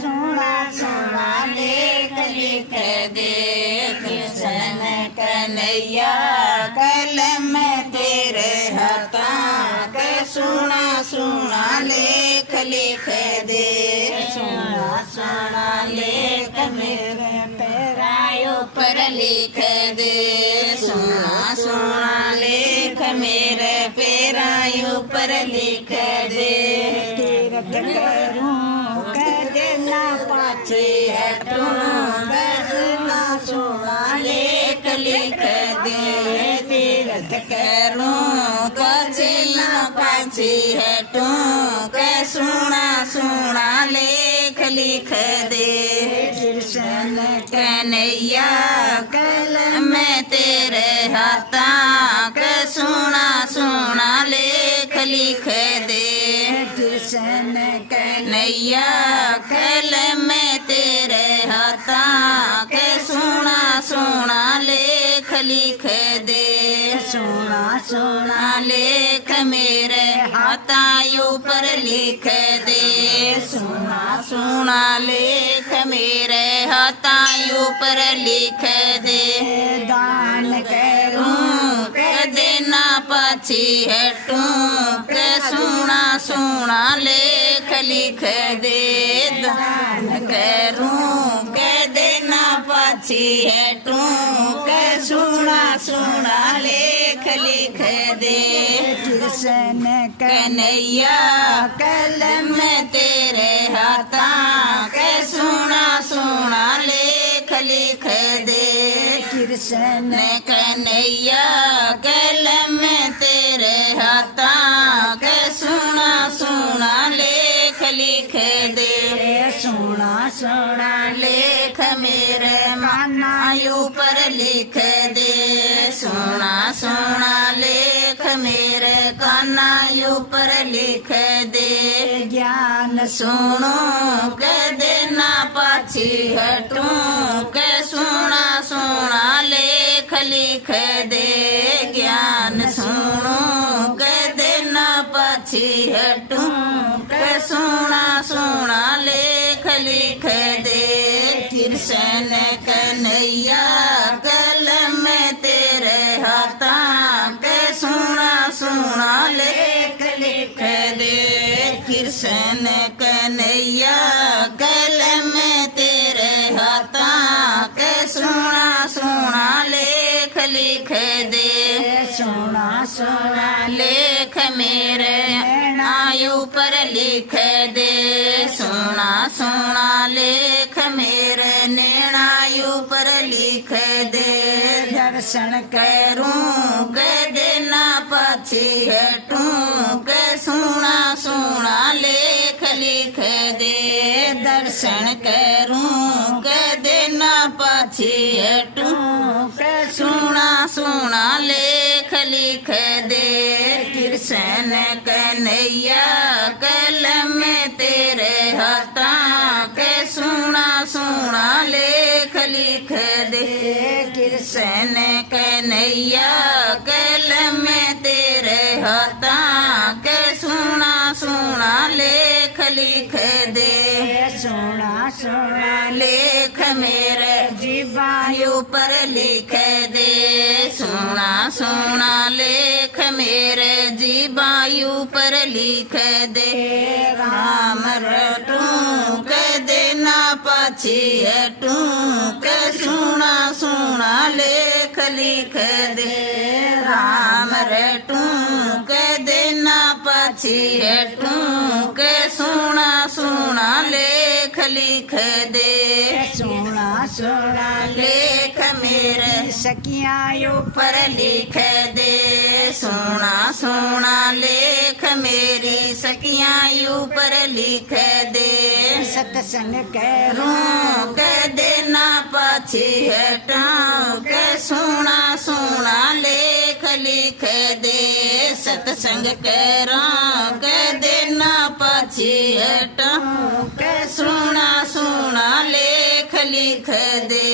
सोना सोना लेख लिख दे कृष्ण कन्हैया कलम तेरे हाथा के सोना सोना लेख लिख दे सोना सोना लेख मेरे पैरायों पर लिख दे सोना सोना लेख मेरे पैरायों पर लिख दे तीरथ करूं कदे ना पाछे हटूं गजना सोना लेख लिख दे तीरथ करूं कदे ना पाछे हटूं के सोना सोना लेख लिख दे कृष्ण कन्हैया कलम तेरे हाथा के सोना सोना लेख लिख दे कृष्ण कन्हैया कलम तेरे हाथा के सोना सोना लेख लिख दे सोना सोना लेख मेरे हाथा ऊपर लिख दे सोना सोना लेख मेरे हाथा ऊपर लिख दे दान करूं कदे ना पाछी हटूं के सोना सोना लेख लिख दे दान करूं कदे ना पाछी हटूं के सोना सोना लेख लिख दे कृष्ण कन्हैया कलम तेरे हाथा के सोना सोना लेख लिख दे कृष्ण कन्हैया कलम तेरे हाथा के सोना सोना लेख लिख दे सोना सोना लेख मेरे कान्हा ऊपर लिख दे सोना सोना लेख मेरे कान्हा ऊपर लिख दे ज्ञान सुनो कदे ना पाछी हटूं के सोना सोना लेख लिख दे ज्ञान सुनो कदे ना पाछी हटूं के सोना सोना लेख लिख दे कृष्ण कन्हैया कलम तेरे हाथा के सोना सोना लेख लिख दे कृष्ण कन्हैया कलम तेरे हाथा के सोना सोना लेख लिख दे सोना सोना लेख मेरे आयु पर लिख दे सोना सोना लेख मेरे नैनायु पर लिख दे दर्शन करूं कदे ना पाछी हटूं के सोना सोना लेख लिख दे दर्शन करूं कदे ना पाछी हटूं के सोना सोना लेख लिख दे कृष्ण कन्हैया कलम तेरे हाथा के सोना सोना लेख लिख दे कृष्ण कन्हैया कलम तेरे हाथा के सोना सोना लेख लिख दे सोना सोना लेख मेरे जीवायु पर लिख दे सोना सोना लेख मेरे जीवायु पर लिख दे राम रटूं कदे ना पाछी हटूं के सोना सोना लेख लिख दे राम रटूं कदे ना पाछी हटूं के सोना सोना लेख लिख दे सोना सोना लेख मेरे सखियां ऊपर लिख दे सोना सोना लेख मेरी सखियां ऊपर लिख दे सत्संग करूं कदे ना पाछी हटाऊं के सोना सोना लेख लिख दे सत्संग करूं कदे ना पाछी हटाऊं के सोना सोना लेख लिख दे.